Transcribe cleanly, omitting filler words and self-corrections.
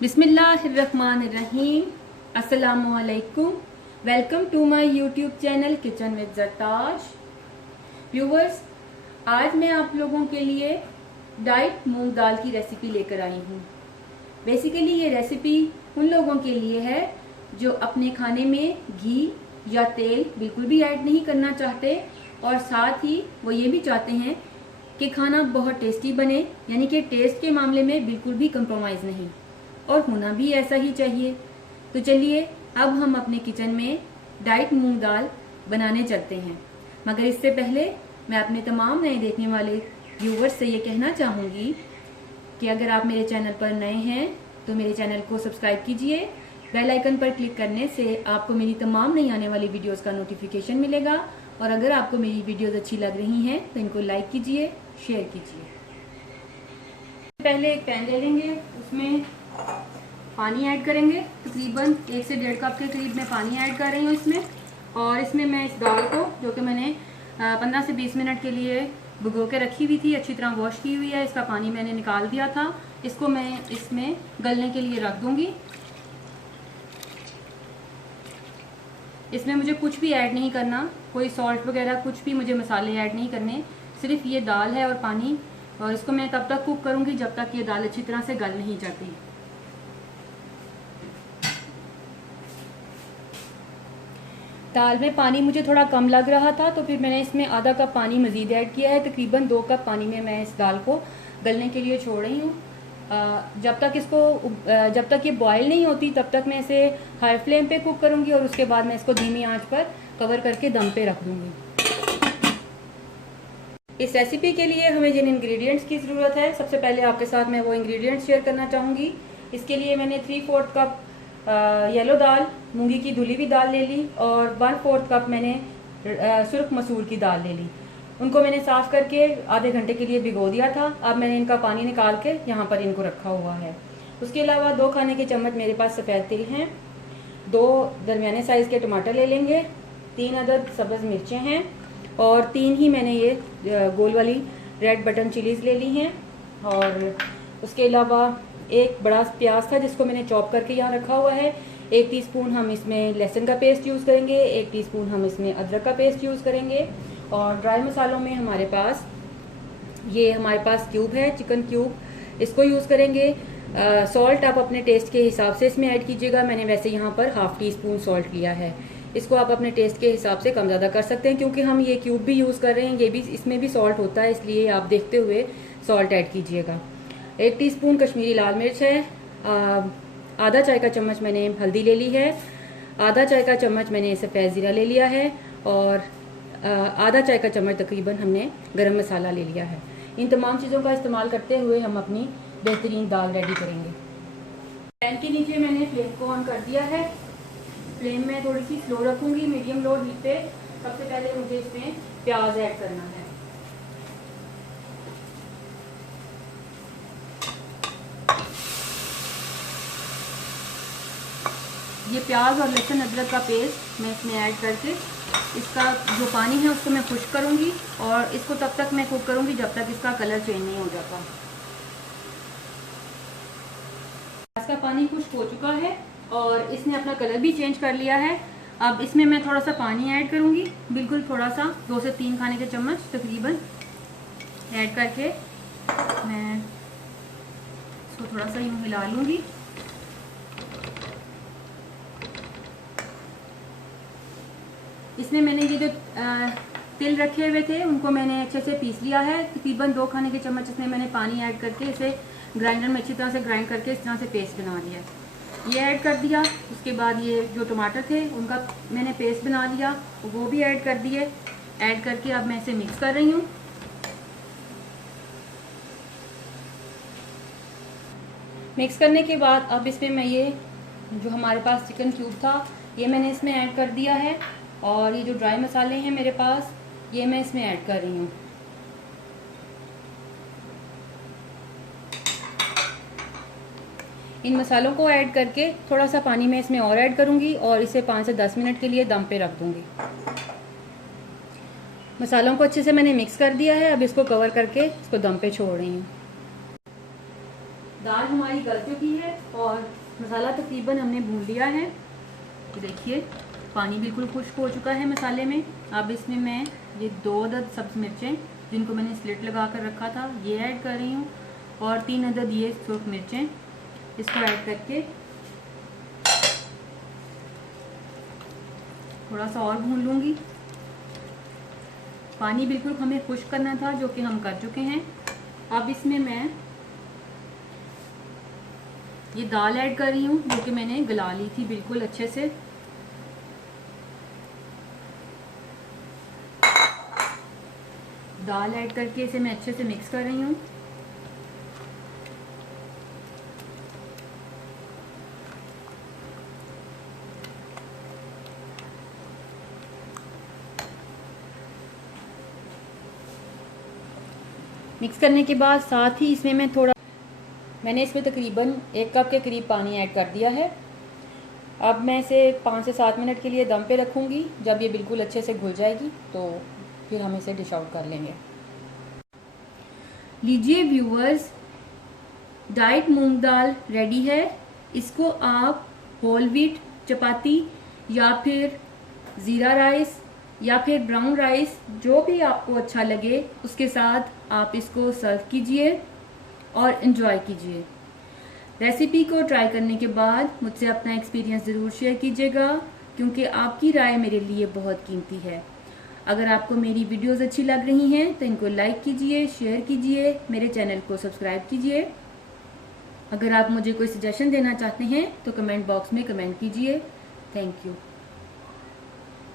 बिस्मिल्लाहिर्रहमानिर्रहीम। अस्सलामुअलैकुम। Welcome to my YouTube channel kitchen with Zartash. Viewers, आज मैं आप लोगों के लिए डाइट मूंग दाल की रेसिपी लेकर आई हूँ। बेसिकली ये रेसिपी उन लोगों के लिए है जो अपने खाने में घी या तेल बिल्कुल भी ऐड नहीं करना चाहते और साथ ही वो ये भी चाहते हैं कि खाना बहुत टेस्टी बने, यानी कि टेस्ट के मामले में बिल्कुल भी कंप्रोमाइज़ नहीं, और होना भी ऐसा ही चाहिए। तो चलिए अब हम अपने किचन में डाइट मूंग दाल बनाने चलते हैं। मगर इससे पहले मैं अपने तमाम नए देखने वाले व्यूवर्स से ये कहना चाहूँगी कि अगर आप मेरे चैनल पर नए हैं तो मेरे चैनल को सब्सक्राइब कीजिए। बेल आइकन पर क्लिक करने से आपको मेरी तमाम नई आने वाली वीडियोस का नोटिफिकेशन मिलेगा, और अगर आपको मेरी वीडियोस अच्छी लग रही हैं तो इनको लाइक कीजिए, शेयर कीजिए। पहले एक पैन ले लेंगे, उसमें पानी ऐड करेंगे। तकरीबन 1 से 1.5 कप के करीब मैं पानी ऐड कर रही हूँ इसमें। और इसमें मैं इस दाल को, जो कि मैंने 15 से 20 मिनट के लिए भिगो के रखी हुई थी, अच्छी तरह वॉश की हुई है, इसका पानी मैंने निकाल दिया था। इसको मैं इसमें गलने के लिए रख दूंगी। इसमें मुझे कुछ भी ऐड नहीं करना, कोई सॉल्ट वगैरह कुछ भी मुझे मसाले ऐड नहीं करने, सिर्फ ये दाल है और पानी। और इसको मैं तब तक कुक करूंगी जब तक ये दाल अच्छी तरह से गल नहीं जाती। दाल में पानी मुझे थोड़ा कम लग रहा था, तो फिर मैंने इसमें आधा कप पानी मज़ीद ऐड किया है। तकरीबन 2 कप पानी में मैं इस दाल को गलने के लिए छोड़ रही हूँ। जब तक ये बॉयल नहीं होती तब तक मैं इसे हाई फ्लेम पे कुक करूँगी, और उसके बाद मैं इसको धीमी आंच पर कवर करके दम पे रख दूँगी। इस रेसिपी के लिए हमें जिन इंग्रेडिएंट्स की ज़रूरत है, सबसे पहले आपके साथ मैं वो इंग्रेडिएंट्स शेयर करना चाहूँगी। इसके लिए मैंने 3/4 कप येलो दाल, मूंगी की धुली हुई दाल ले ली, और 1/4 कप मैंने सुर्ख मसूर की दाल ले ली। उनको मैंने साफ़ करके आधे घंटे के लिए भिगो दिया था। अब मैंने इनका पानी निकाल के यहाँ पर इनको रखा हुआ है। उसके अलावा 2 खाने के चम्मच मेरे पास सफ़ेद तिल हैं, 2 दरमियाने साइज़ के टमाटर ले लेंगे, 3 अदद सब्ज़ मिर्चें हैं, और 3 ही मैंने ये गोल वाली रेड बटन चिलीज़ ले ली हैं। और उसके अलावा एक बड़ा प्याज था जिसको मैंने चॉप करके यहाँ रखा हुआ है। 1 टीस्पून हम इसमें लहसुन का पेस्ट यूज़ करेंगे, 1 टीस्पून हम इसमें अदरक का पेस्ट यूज़ करेंगे। और ड्राई मसालों में हमारे पास क्यूब है, चिकन क्यूब, इसको यूज़ करेंगे। सॉल्ट आप अपने टेस्ट के हिसाब से इसमें ऐड कीजिएगा। मैंने वैसे यहाँ पर 1/2 टीस्पून सॉल्ट लिया है। इसको आप अपने टेस्ट के हिसाब से कम ज़्यादा कर सकते हैं, क्योंकि हम ये क्यूब भी यूज़ कर रहे हैं, ये भी इसमें भी सॉल्ट होता है, इसलिए आप देखते हुए सॉल्ट ऐड कीजिएगा। 1 टीस्पून कश्मीरी लाल मिर्च है, आधा चाय का चम्मच मैंने हल्दी ले ली है, आधा चाय का चम्मच मैंने सफ़ेद ज़ीरा ले लिया है, और आधा चाय का चम्मच तकरीबन हमने गरम मसाला ले लिया है। इन तमाम चीज़ों का इस्तेमाल करते हुए हम अपनी बेहतरीन दाल रेडी करेंगे। पैन के नीचे मैंने फ्लेम को ऑन कर दिया है। फ्लेम में थोड़ी सी स्लो रखूँगी, मीडियम लो हीट पे। सबसे पहले मुझे इसमें प्याज ऐड करना है। ये प्याज और लहसुन अदरक का पेस्ट मैं इसमें ऐड करके इसका जो पानी है उसको मैं खुश्क करूँगी, और इसको तब तक मैं कुक करूँगी जब तक इसका कलर चेंज नहीं हो जाता। प्याज का पानी खुश्क हो चुका है और इसने अपना कलर भी चेंज कर लिया है। अब इसमें मैं थोड़ा सा पानी ऐड करूँगी, बिल्कुल थोड़ा सा, 2 से 3 खाने के चम्मच तकरीबन ऐड करके मैं इसको थोड़ा सा यूँ हिला लूँगी। इसमें मैंने ये जो तिल रखे हुए थे उनको मैंने अच्छे से पीस लिया है। तकरीबन 2 खाने के चम्मच इसमें मैंने पानी ऐड करके इसे ग्राइंडर में अच्छी तरह से ग्राइंड करके इस तरह से पेस्ट बना लिया। ये ऐड कर दिया। उसके बाद ये जो टमाटर थे उनका मैंने पेस्ट बना लिया, वो भी ऐड कर दिए। ऐड करके अब मैं इसे मिक्स कर रही हूँ। मिक्स करने के बाद अब इसमें मैं ये जो हमारे पास चिकन क्यूब था ये मैंने इसमें ऐड कर दिया है, और ये जो ड्राई मसाले हैं मेरे पास ये मैं इसमें ऐड कर रही हूँ। इन मसालों को ऐड करके थोड़ा सा पानी मैं इसमें और ऐड करूँगी, और इसे 5 से 10 मिनट के लिए दम पे रख दूँगी। मसालों को अच्छे से मैंने मिक्स कर दिया है। अब इसको कवर करके इसको दम पे छोड़ रही हूँ। दाल हमारी गल चुकी है और मसाला तकरीबन हमने भून लिया है। तो देखिए पानी बिल्कुल खुश्क हो चुका है मसाले में। अब इसमें मैं ये 2 अदद सब्ज़ मिर्चें जिनको मैंने स्लिट लगा कर रखा था ये ऐड कर रही हूँ, और 3 अदद ये सूख मिर्चें, इसको ऐड करके थोड़ा सा और भून लूँगी। पानी बिल्कुल हमें खुश्क करना था, जो कि हम कर चुके हैं। अब इसमें मैं ये दाल ऐड कर रही हूँ जो कि मैंने गला ली थी बिल्कुल अच्छे से। दाल ऐड करके इसे मैं अच्छे से मिक्स कर रही हूँ। मिक्स करने के बाद साथ ही इसमें मैंने इसमें तकरीबन 1 कप के करीब पानी ऐड कर दिया है। अब मैं इसे 5 से 7 मिनट के लिए दम पे रखूँगी। जब ये बिल्कुल अच्छे से घुल जाएगी तो फिर हम इसे डिश आउट कर लेंगे। लीजिए व्यूअर्स, डाइट मूंग दाल रेडी है। इसको आप होल व्हीट चपाती या फिर ज़ीरा राइस या फिर ब्राउन राइस, जो भी आपको अच्छा लगे उसके साथ आप इसको सर्व कीजिए और एंजॉय कीजिए। रेसिपी को ट्राई करने के बाद मुझसे अपना एक्सपीरियंस ज़रूर शेयर कीजिएगा, क्योंकि आपकी राय मेरे लिए बहुत कीमती है। अगर आपको मेरी वीडियोस अच्छी लग रही हैं तो इनको लाइक कीजिए, शेयर कीजिए, मेरे चैनल को सब्सक्राइब कीजिए। अगर आप मुझे कोई सजेशन देना चाहते हैं तो कमेंट बॉक्स में कमेंट कीजिए। Thank you.